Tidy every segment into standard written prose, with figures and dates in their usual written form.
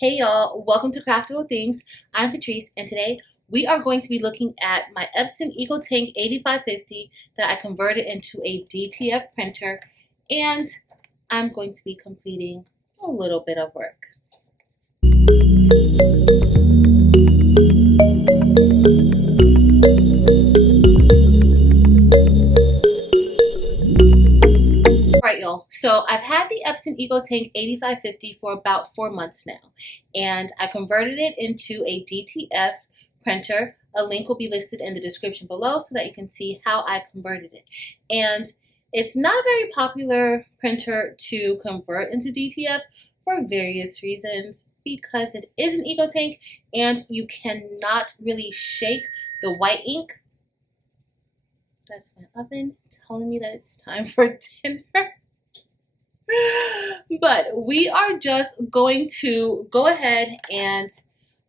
Hey y'all, welcome to Craftable Things. I'm Patrice, and today we are going to be looking at my Epson Eco-Tank 8550 that I converted into a DTF printer, and I'm going to be completing a little bit of work. Alright y'all, so I've had the Epson Eco-Tank 8550 for about 4 months now, and I converted it into a DTF printer. A link will be listed in the description below so that you can see how I converted it. And it's not a very popular printer to convert into DTF for various reasons, because it is an Eco-Tank and you cannot really shake the white ink. That's my oven telling me that it's time for dinner. But we are just going to go ahead and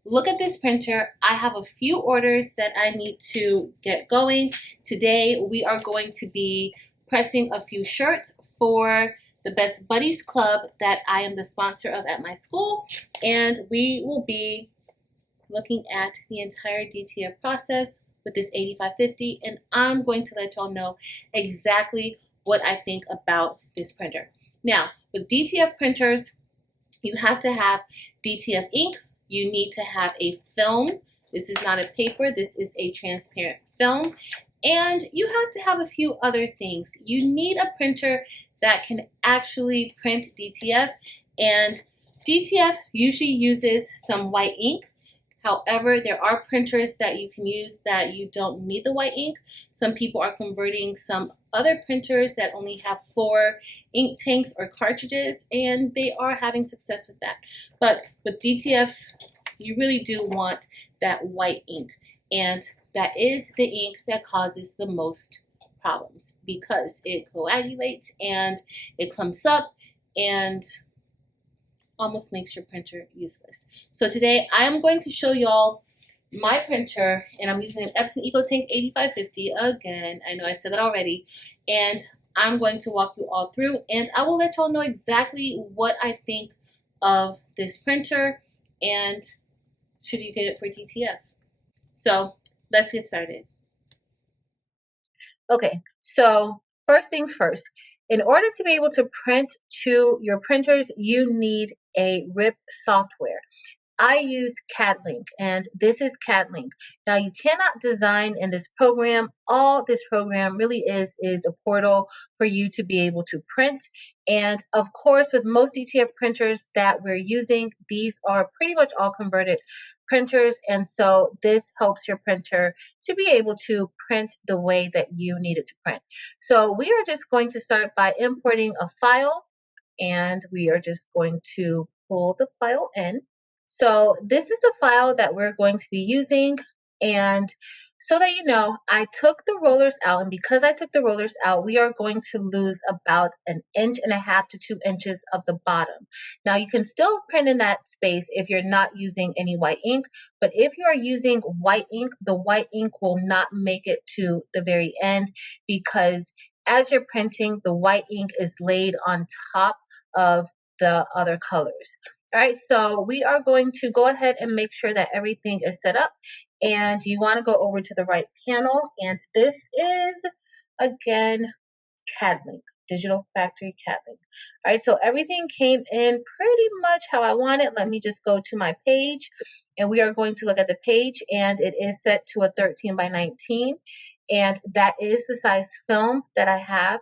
look at this printer. I have a few orders that I need to get going. Today we are going to be pressing a few shirts for the Best Buddies Club that I am the sponsor of at my school, and we will be looking at the entire DTF process with this 8550, and I'm going to let y'all know exactly what I think about this printer. Now, with DTF printers, you have to have DTF ink. You need to have a film. This is not a paper, this is a transparent film. And you have to have a few other things. You need a printer that can actually print DTF, and DTF usually uses some white ink. However, there are printers that you can use that you don't need the white ink. Some people are converting some other printers that only have 4 ink tanks or cartridges, and they are having success with that. But with DTF, you really do want that white ink, and that is the ink that causes the most problems because it coagulates and it clumps up and almost makes your printer useless. So today I am going to show y'all my printer, and I'm using an Epson Eco-Tank 8550 again. I know I said that already, and I'm going to walk you all through, and I will let y'all know exactly what I think of this printer and should you get it for DTF. So let's get started. Okay, so first things first. In order to be able to print to your printers, you need a RIP software. I use CADlink, and this is CADlink. Now, you cannot design in this program. All this program really is a portal for you to be able to print. And of course, with most DTF printers that we're using, these are pretty much all converted printers, and so this helps your printer to be able to print the way that you need it to print. So we are just going to start by importing a file, and we are just going to pull the file in. So this is the file that we're going to be using, and so that you know, I took the rollers out, and because I took the rollers out, we are going to lose about 1.5 inches to 2 inches of the bottom. Now, you can still print in that space if you're not using any white ink, but if you are using white ink, the white ink will not make it to the very end, because as you're printing, the white ink is laid on top of the other colors. All right, so we are going to go ahead and make sure that everything is set up, and you want to go over to the right panel, and this is, again, CADlink, Digital Factory CADlink. All right, so everything came in pretty much how I want it. Let me just go to my page, and we are going to look at the page, and it is set to a 13 by 19, and that is the size film that I have.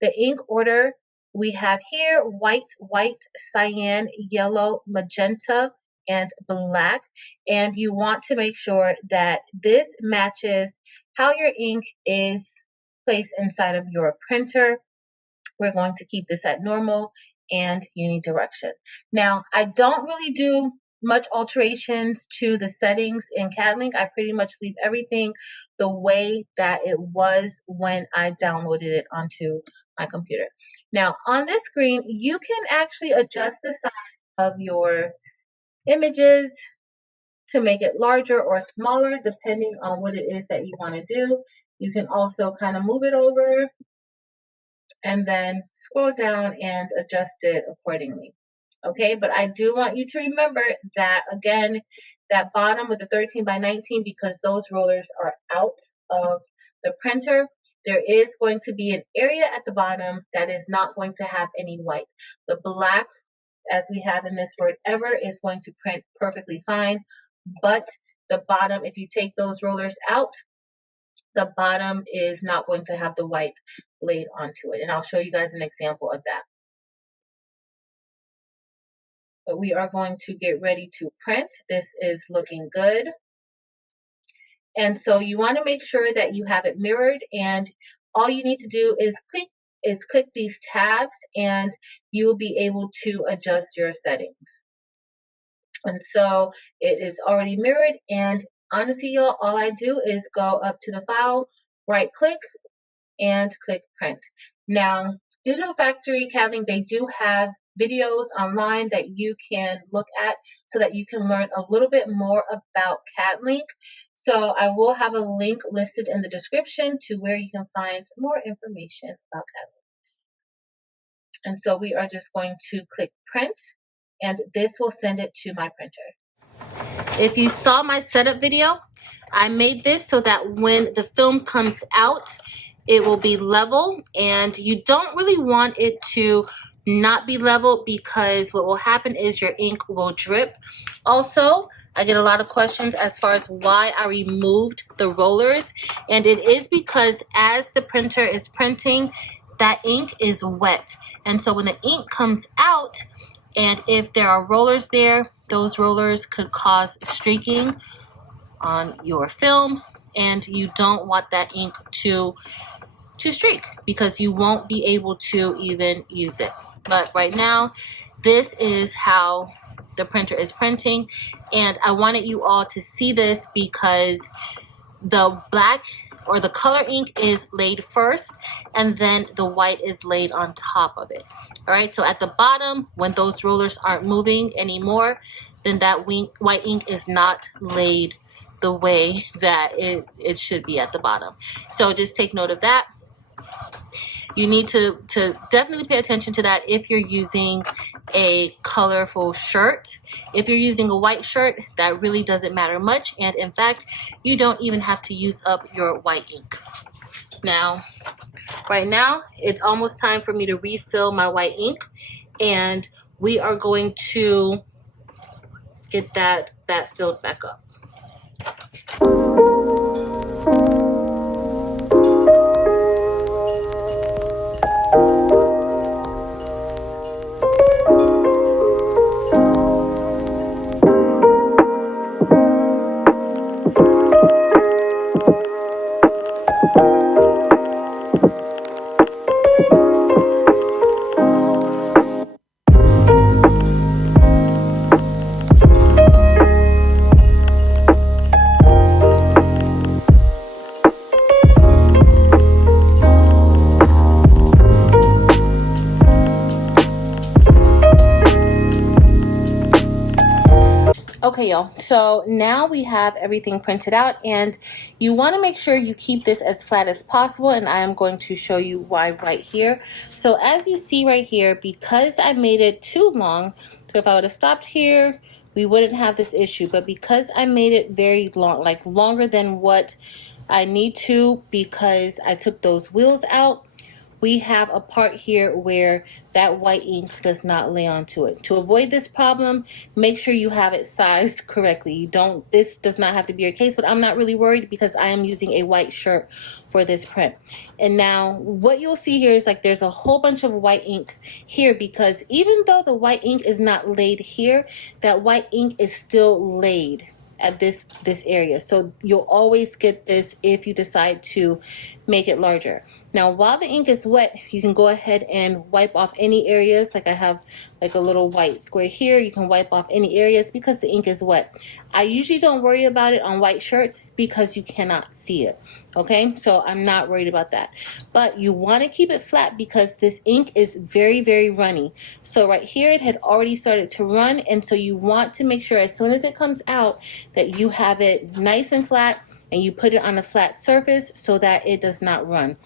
The ink order we have here: white, cyan, yellow, magenta, and black. And you want to make sure that this matches how your ink is placed inside of your printer. We're going to keep this at normal and unidirection. Now, I don't really do much alterations to the settings in CADlink. I pretty much leave everything the way that it was when I downloaded it onto my computer. Now, on this screen, you can actually adjust the size of your images to make it larger or smaller, depending on what it is that you want to do. You can also kind of move it over and then scroll down and adjust it accordingly. Okay, but I do want you to remember that, again, that bottom with the 13 by 19, because those rollers are out of the printer, there is going to be an area at the bottom that is not going to have any white. The black, as we have in this word ever, is going to print perfectly fine, but the bottom, if you take those rollers out, the bottom is not going to have the white laid onto it. And I'll show you guys an example of that. But we are going to get ready to print. This is looking good. And so you want to make sure that you have it mirrored, and all you need to do is click these tabs, and you will be able to adjust your settings. And so it is already mirrored, and honestly, y'all, all I do is go up to the file, right click, and click print. Now, Digital Factory CAD-LINK, they do have videos online that you can look at so that you can learn a little bit more about CAD-LINK. So I will have a link listed in the description to where you can find more information about CAD-LINK. And so we are just going to click print, and this will send it to my printer. If you saw my setup video, I made this so that when the film comes out, it will be level, and you don't really want it to not be level, because what will happen is your ink will drip. Also, I get a lot of questions as far as why I removed the rollers, and it is because as the printer is printing, that ink is wet, and so when the ink comes out, and if there are rollers there, those rollers could cause streaking on your film, and you don't want that ink to streak, because you won't be able to even use it. But right now, this is how the printer is printing, and I wanted you all to see this because the black or the color ink is laid first, and then the white is laid on top of it. All right, so at the bottom, when those rollers aren't moving anymore, then that white ink is not laid the way that it should be at the bottom. So just take note of that. You need to definitely pay attention to that if you're using a colorful shirt. If you're using a white shirt, that really doesn't matter much, and in fact, you don't even have to use up your white ink. Now, right now, it's almost time for me to refill my white ink, and we are going to get that filled back up. Okay, y'all, so now we have everything printed out, and you want to make sure you keep this as flat as possible, and I am going to show you why right here. So as you see right here, because I made it too long, so if I would have stopped here, we wouldn't have this issue, but because I made it very long, like longer than what I need to, because I took those wheels out, we have a part here where that white ink does not lay onto it. To avoid this problem, make sure you have it sized correctly. This does not have to be your case, but I'm not really worried because I am using a white shirt for this print. And now what you'll see here is like there's a whole bunch of white ink here, because even though the white ink is not laid here, that white ink is still laid at this area. So you'll always get this if you decide to make it larger. Now, while the ink is wet, you can go ahead and wipe off any areas. Like I have like a little white square here. You can wipe off any areas because the ink is wet. I usually don't worry about it on white shirts because you cannot see it. Okay, so I'm not worried about that. But you want to keep it flat because this ink is very, very runny. So right here, it had already started to run, and so you want to make sure as soon as it comes out that you have it nice and flat, and you put it on a flat surface so that it does not run.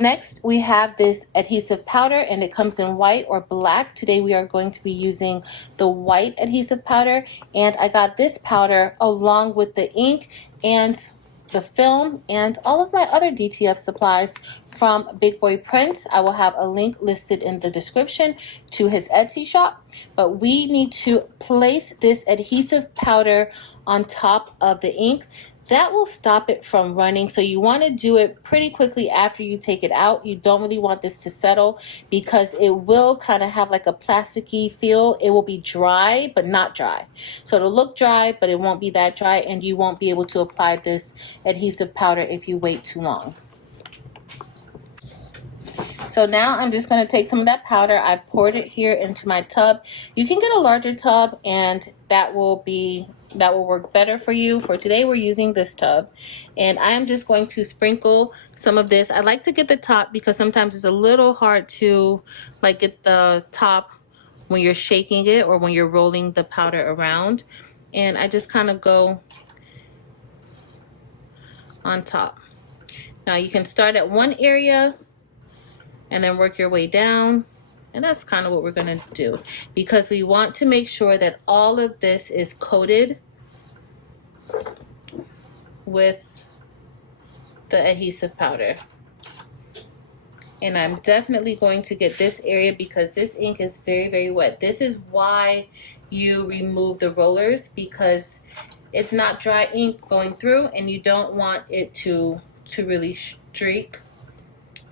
Next, we have this adhesive powder, and it comes in white or black. Today we are going to be using the white adhesive powder, and I got this powder along with the ink and the film and all of my other DTF supplies from Big Boy Prints. I will have a link listed in the description to his Etsy shop, but we need to place this adhesive powder on top of the ink. That will stop it from running, so you want to do it pretty quickly after you take it out. You don't really want this to settle because it will kind of have like a plasticky feel. It will be dry, but not dry. So it'll look dry, but it won't be that dry, and you won't be able to apply this adhesive powder if you wait too long. So now I'm just going to take some of that powder. I poured it here into my tub. You can get a larger tub, and that will work better for you. For today, we're using this tub, and I'm just going to sprinkle some of this. I like to get the top because sometimes it's a little hard to like get the top when you're shaking it or when you're rolling the powder around. And I just kind of go on top. Now you can start at one area and then work your way down. And that's kind of what we're going to do, because we want to make sure that all of this is coated with the adhesive powder. And I'm definitely going to get this area because this ink is very, very wet. This is why you remove the rollers, because it's not dry ink going through, and you don't want it to really streak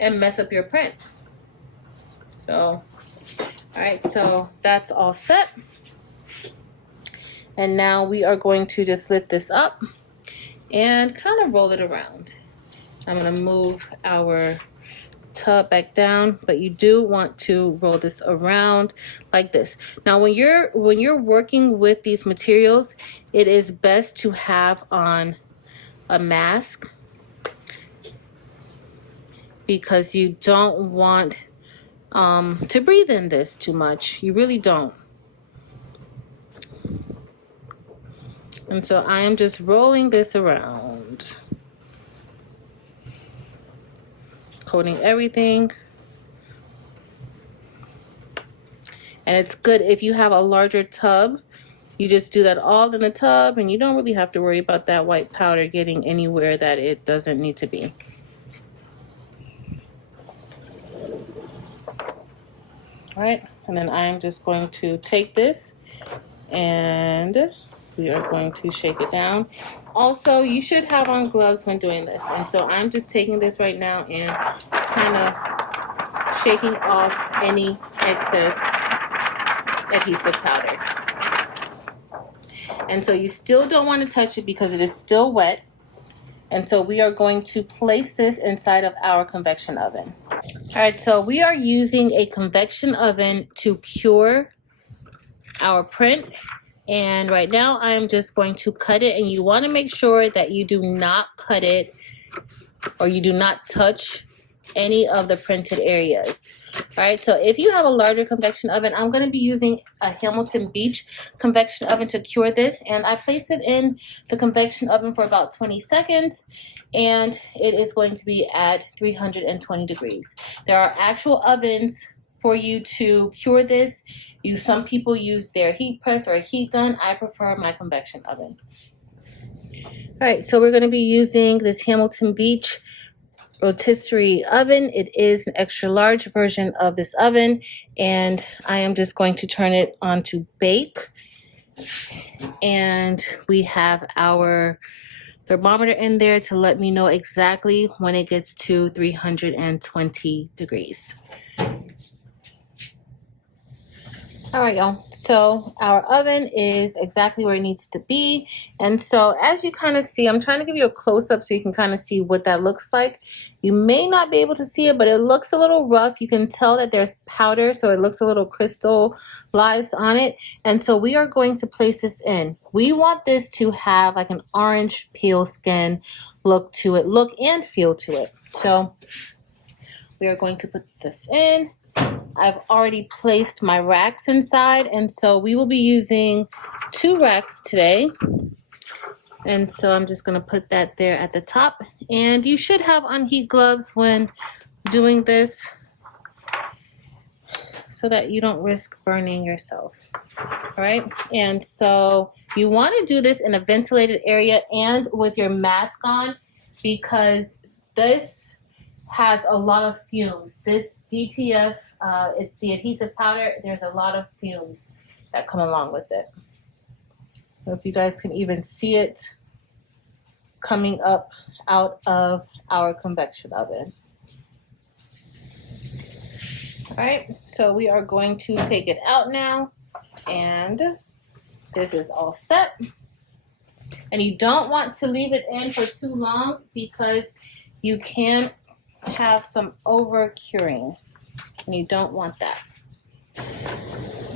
and mess up your print. So, all right, so that's all set. And now we are going to just lift this up and kind of roll it around. I'm going to move our tub back down, but you do want to roll this around like this. Now when you're working with these materials, it is best to have on a mask, because you don't want to breathe in this too much. You really don't. And so I am just rolling this around, coating everything. And it's good if you have a larger tub, you just do that all in the tub, and you don't really have to worry about that white powder getting anywhere that it doesn't need to be. All right, and then I'm just going to take this and we are going to shake it down. Also, you should have on gloves when doing this. And so I'm just taking this right now and kind of shaking off any excess adhesive powder. And so you still don't want to touch it because it is still wet. And so we are going to place this inside of our convection oven. All right, so we are using a convection oven to cure our print. And right now I'm just going to cut it, and you want to make sure that you do not cut it or you do not touch any of the printed areas. All right, so if you have a larger convection oven, I'm going to be using a Hamilton Beach convection oven to cure this, and I place it in the convection oven for about 20 seconds, and it is going to be at 320 degrees. There are actual ovens for you to cure this. Some people use their heat press or a heat gun. I prefer my convection oven. All right, so we're going to be using this Hamilton Beach rotisserie oven. It is an extra large version of this oven, and I am just going to turn it on to bake. And we have our thermometer in there to let me know exactly when it gets to 320 degrees. All right, y'all, so our oven is exactly where it needs to be. And so as you kind of see, I'm trying to give you a close-up so you can kind of see what that looks like. You may not be able to see it, but it looks a little rough. You can tell that there's powder, so it looks a little crystallized on it. And so we are going to place this in. We want this to have like an orange peel skin look to it, look and feel to it. So we are going to put this in. I've already placed my racks inside, and so we will be using 2 racks today. And so I'm just going to put that there at the top. And you should have on heat gloves when doing this so that you don't risk burning yourself. All right, and so you want to do this in a ventilated area and with your mask on, because this has a lot of fumes. This DTF, it's the adhesive powder. There's a lot of fumes that come along with it. So if you guys can even see it coming up out of our convection oven. All right, so we are going to take it out now, and this is all set. And you don't want to leave it in for too long because you can have some over curing, and you don't want that.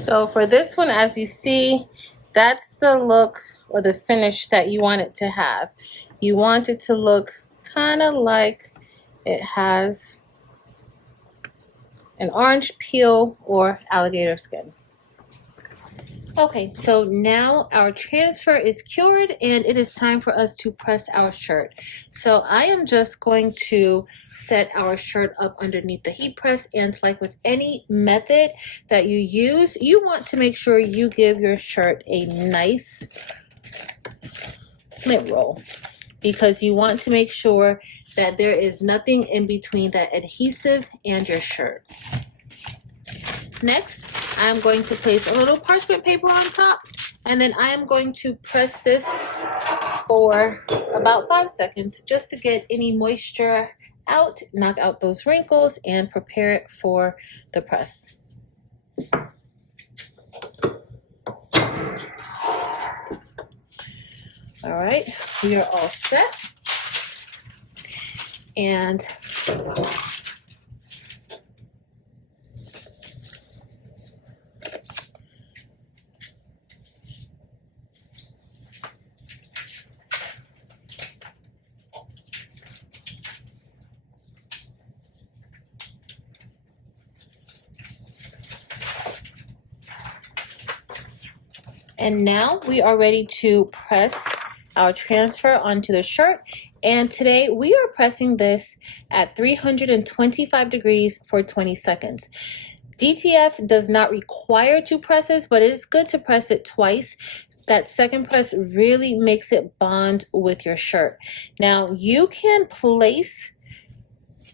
So for this one, as you see, that's the look or the finish that you want it to have. You want it to look kind of like it has an orange peel or alligator skin. Okay, so now our transfer is cured and it is time for us to press our shirt. So I am just going to set our shirt up underneath the heat press, and like with any method that you use, you want to make sure you give your shirt a nice lint roll, because you want to make sure that there is nothing in between that adhesive and your shirt. Next, I'm going to place a little parchment paper on top, and then I am going to press this for about 5 seconds just to get any moisture out, knock out those wrinkles, and prepare it for the press. All right, we are all set. And now we are ready to press our transfer onto the shirt. And today we are pressing this at 325 degrees for 20 seconds. DTF does not require 2 presses, but it is good to press it twice. That second press really makes it bond with your shirt. Now you can place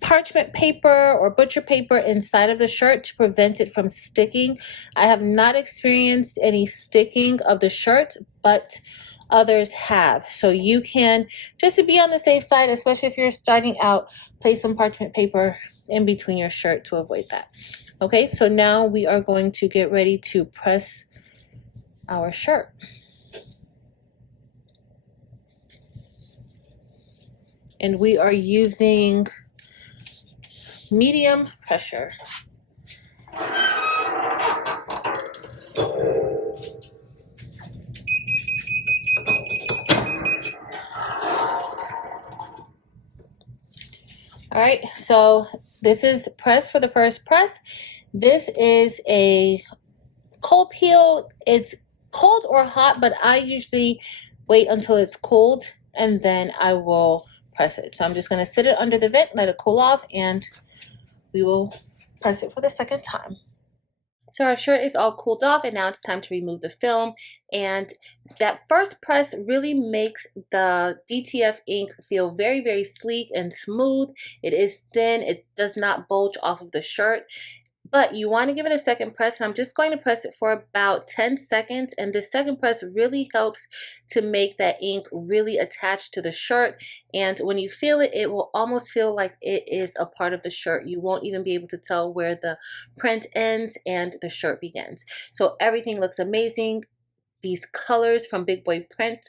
parchment paper or butcher paper inside of the shirt to prevent it from sticking. I have not experienced any sticking of the shirt, but others have. So you can, just to be on the safe side, especially if you're starting out, place some parchment paper in between your shirt to avoid that. Okay, so now we are going to get ready to press our shirt. And we are using medium pressure. All right, so this is press for the first press. This is a cold peel. It's cold or hot, but I usually wait until it's cold and then I will press it. So I'm just going to sit it under the vent, let it cool off, and we will press it for the second time. So our shirt is all cooled off, and now it's time to remove the film. And that first press really makes the DTF ink feel very, very sleek and smooth. It is thin. It does not bulge off of the shirt. But you want to give it a second press, and I'm just going to press it for about 10 seconds. And this second press really helps to make that ink really attach to the shirt. And when you feel it, it will almost feel like it is a part of the shirt. You won't even be able to tell where the print ends and the shirt begins. So everything looks amazing. These colors from Big Boy Print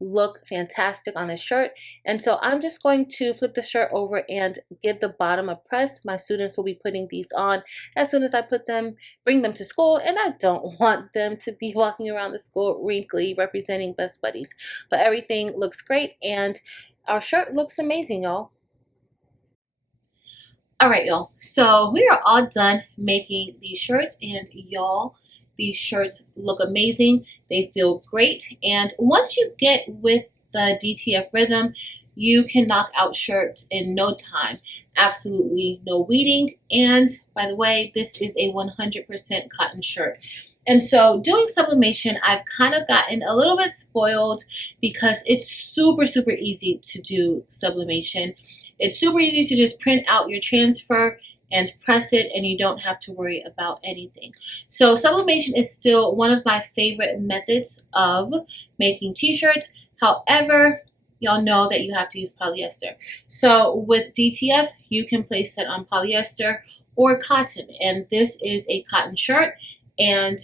look fantastic on the shirt. And so I'm just going to flip the shirt over and give the bottom a press. My students will be putting these on as soon as I bring them to school, and I don't want them to be walking around the school wrinkly representing Best Buddies. But everything looks great, and our shirt looks amazing, y'all. All right, y'all. So we are all done making these shirts, and y'all, these shirts look amazing. They feel great. And once you get with the DTF rhythm, you can knock out shirts in no time. Absolutely no weeding. And by the way, this is a 100% cotton shirt. And so doing sublimation, I've kind of gotten a little bit spoiled because it's super, super easy to do sublimation. It's super easy to just print out your transfer and press it, and you don't have to worry about anything. So sublimation is still one of my favorite methods of making t-shirts. However, y'all know that you have to use polyester. So with DTF, you can place it on polyester or cotton, and this is a cotton shirt, and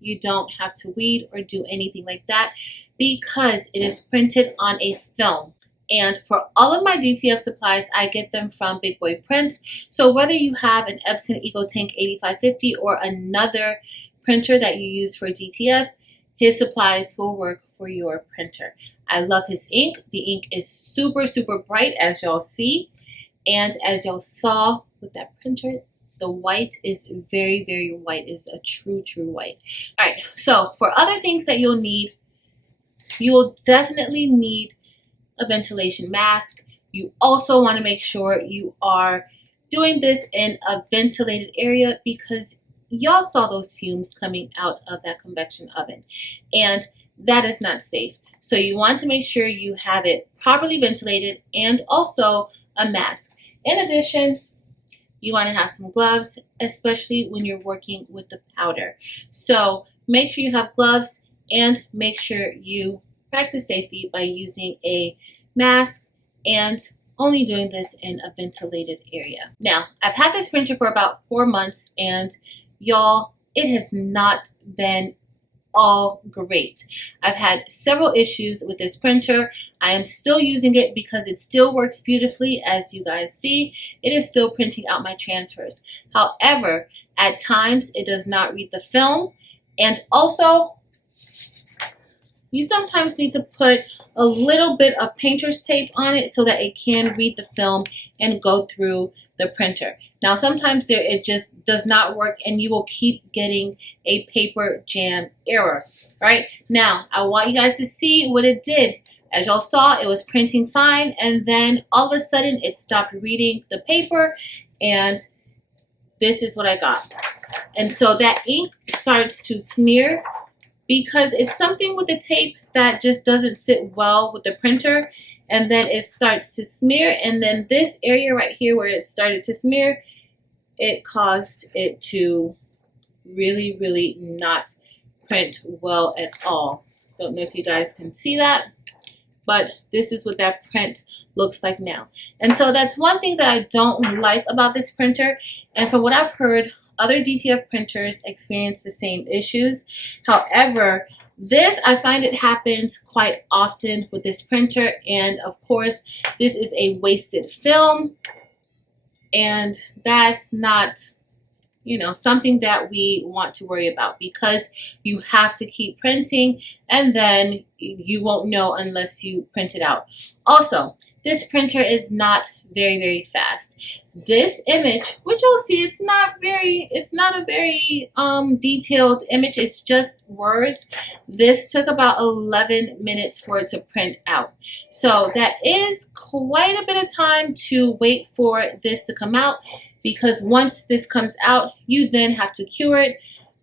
you don't have to weed or do anything like that because it is printed on a film. And for all of my DTF supplies, I get them from Big Boy Prints. So whether you have an Epson Eco-Tank 8550 or another printer that you use for DTF, his supplies will work for your printer. I love his ink. The ink is super, super bright, as y'all see. And as y'all saw with that printer, the white is very, very white. It's a true, true white. All right, so for other things that you'll need, you will definitely need a ventilation mask. You also want to make sure you are doing this in a ventilated area because y'all saw those fumes coming out of that convection oven, and that is not safe. So you want to make sure you have it properly ventilated and also a mask. In addition, you want to have some gloves, especially when you're working with the powder. So make sure you have gloves and make sure you practice safety by using a mask and only doing this in a ventilated area. Now, I've had this printer for about 4 months, and y'all, it has not been all great. I've had several issues with this printer. I am still using it because it still works beautifully. As you guys see, it is still printing out my transfers. However, at times it does not read the film, and also you sometimes need to put a little bit of painter's tape on it so that it can read the film and go through the printer. Now sometimes it just does not work and you will keep getting a paper jam error. Right now I want you guys to see what it did. As y'all saw, it was printing fine, and then all of a sudden it stopped reading the paper, and this is what I got. And so that ink starts to smear because it's something with the tape that just doesn't sit well with the printer, and then it starts to smear, and then this area right here where it started to smear, it caused it to really, really not print well at all. Don't know if you guys can see that, but this is what that print looks like now. And so that's one thing that I don't like about this printer, and from what I've heard, other DTF printers experience the same issues. However, this, I find it happens quite often with this printer, and of course, this is a wasted film, and that's not, you know, something that we want to worry about because you have to keep printing, and then you won't know unless you print it out. Also, this printer is not very, very fast. This image, which you'll see, it's not a very detailed image. It's just words. This took about 11 minutes for it to print out. So that is quite a bit of time to wait for this to come out, because once this comes out, you then have to cure it.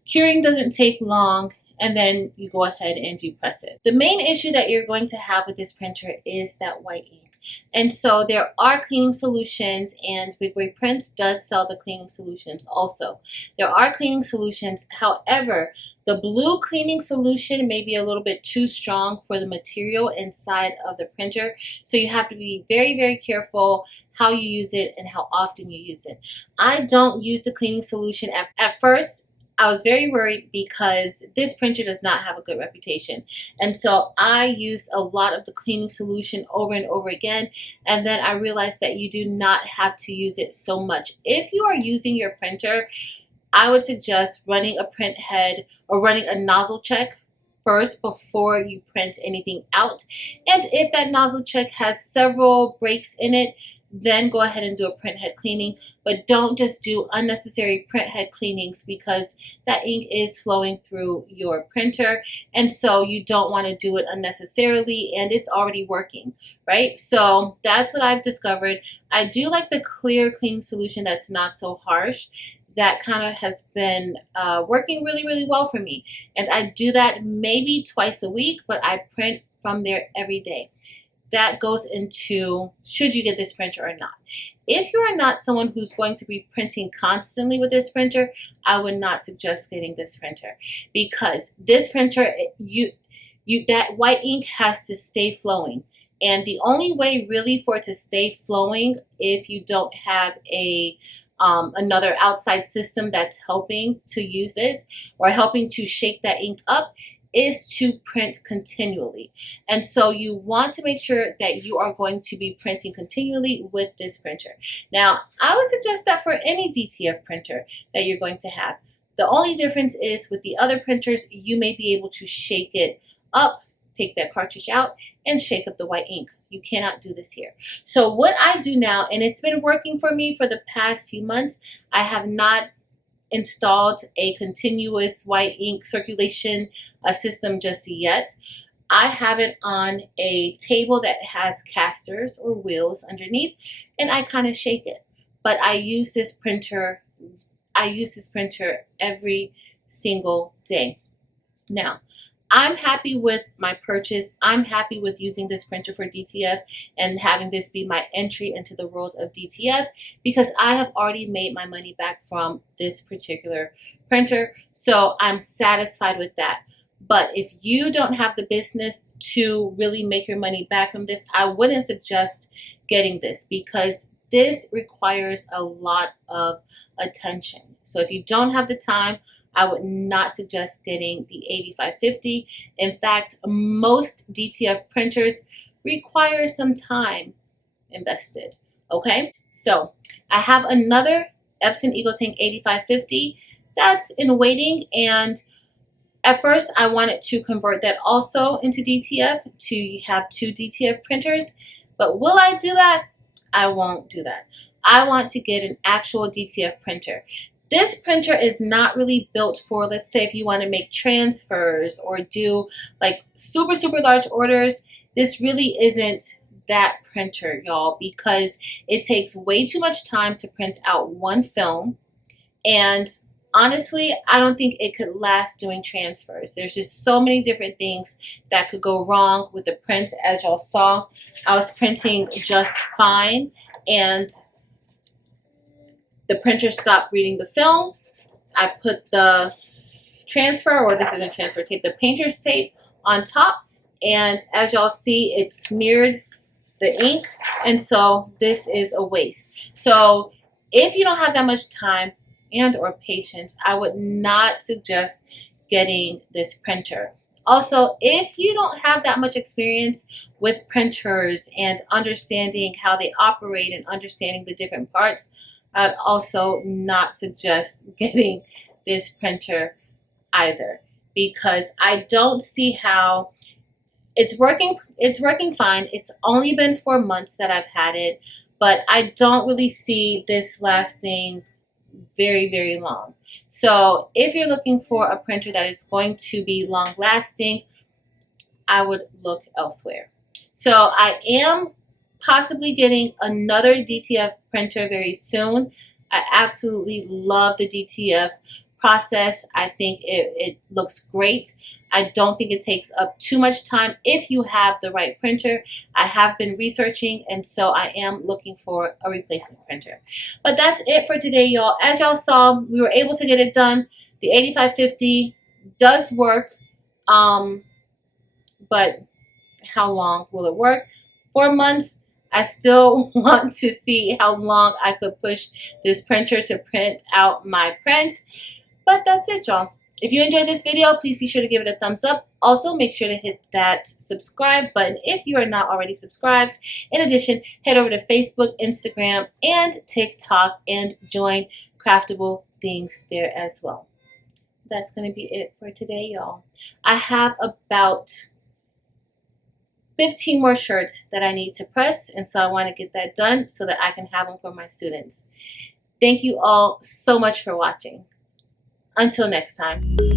Curing doesn't take long, and then you go ahead and you press it. The main issue that you're going to have with this printer is that white ink. And so there are cleaning solutions, and Big Boy Prints does sell the cleaning solutions also. There are cleaning solutions. However, the blue cleaning solution may be a little bit too strong for the material inside of the printer. So you have to be very, very careful how you use it and how often you use it. I don't use the cleaning solution at first. I was very worried because this printer does not have a good reputation. And so I used a lot of the cleaning solution over and over again. And then I realized that you do not have to use it so much. If you are using your printer, I would suggest running a print head or running a nozzle check first before you print anything out. And if that nozzle check has several breaks in it, then go ahead and do a print head cleaning. But don't just do unnecessary print head cleanings, because that ink is flowing through your printer, and so you don't want to do it unnecessarily, and it's already working, right? So that's what I've discovered. I do like the clear cleaning solution that's not so harsh. That kind of has been working really, really well for me. And I do that maybe twice a week, but I print from there every day. That goes into should you get this printer or not. If you are not someone who's going to be printing constantly with this printer, I would not suggest getting this printer, because this printer, that white ink has to stay flowing. And the only way really for it to stay flowing, if you don't have a another outside system that's helping to use this or helping to shake that ink up, is to print continually. And so you want to make sure that you are going to be printing continually with this printer. Now, I would suggest that for any DTF printer that you're going to have. The only difference is with the other printers, you may be able to shake it up, take that cartridge out, and shake up the white ink. You cannot do this here. So what I do now, and it's been working for me for the past few months, I have not installed a continuous white ink circulation system just yet. I have it on a table that has casters or wheels underneath, and I kind of shake it. But I use this printer every single day. Now, I'm happy with my purchase. I'm happy with using this printer for DTF and having this be my entry into the world of DTF, because I have already made my money back from this particular printer. So I'm satisfied with that. But if you don't have the business to really make your money back from this, I wouldn't suggest getting this, because this requires a lot of attention. So if you don't have the time, I would not suggest getting the 8550. In fact, most DTF printers require some time invested, okay? So I have another Epson Eco-Tank 8550 that's in waiting, and at first I wanted to convert that also into DTF to have two DTF printers, but will I do that? I won't do that. I want to get an actual DTF printer. This printer is not really built for, let's say, if you want to make transfers or do like super, super large orders. This really isn't that printer, y'all, because it takes way too much time to print out one film. And honestly, I don't think it could last doing transfers. There's just so many different things that could go wrong with the print. As y'all saw, I was printing just fine, and the printer stopped reading the film. I put the transfer, or this isn't transfer tape, the painter's tape on top, and as y'all see, it smeared the ink, and so this is a waste. So if you don't have that much time and or patience, I would not suggest getting this printer. Also, if you don't have that much experience with printers and understanding how they operate and understanding the different parts, I'd also not suggest getting this printer either, because I don't see how it's working. It's working fine. It's only been 4 months that I've had it, but I don't really see this lasting very, very long. So if you're looking for a printer that is going to be long lasting, I would look elsewhere. So I am possibly getting another DTF printer very soon. I absolutely love the DTF process. I think it looks great. I don't think it takes up too much time if you have the right printer. I have been researching, and so I am looking for a replacement printer. But that's it for today, y'all. As y'all saw, we were able to get it done. The 8550 does work, but how long will it work? 4 months. I still want to see how long I could push this printer to print out my print. But that's it, y'all. If you enjoyed this video, please be sure to give it a thumbs up. Also, make sure to hit that subscribe button if you are not already subscribed. In addition, head over to Facebook, Instagram, and TikTok and join Craftable Things there as well. That's going to be it for today, y'all. I have about 15 more shirts that I need to press, and so I want to get that done so that I can have them for my students. Thank you all so much for watching. Until next time.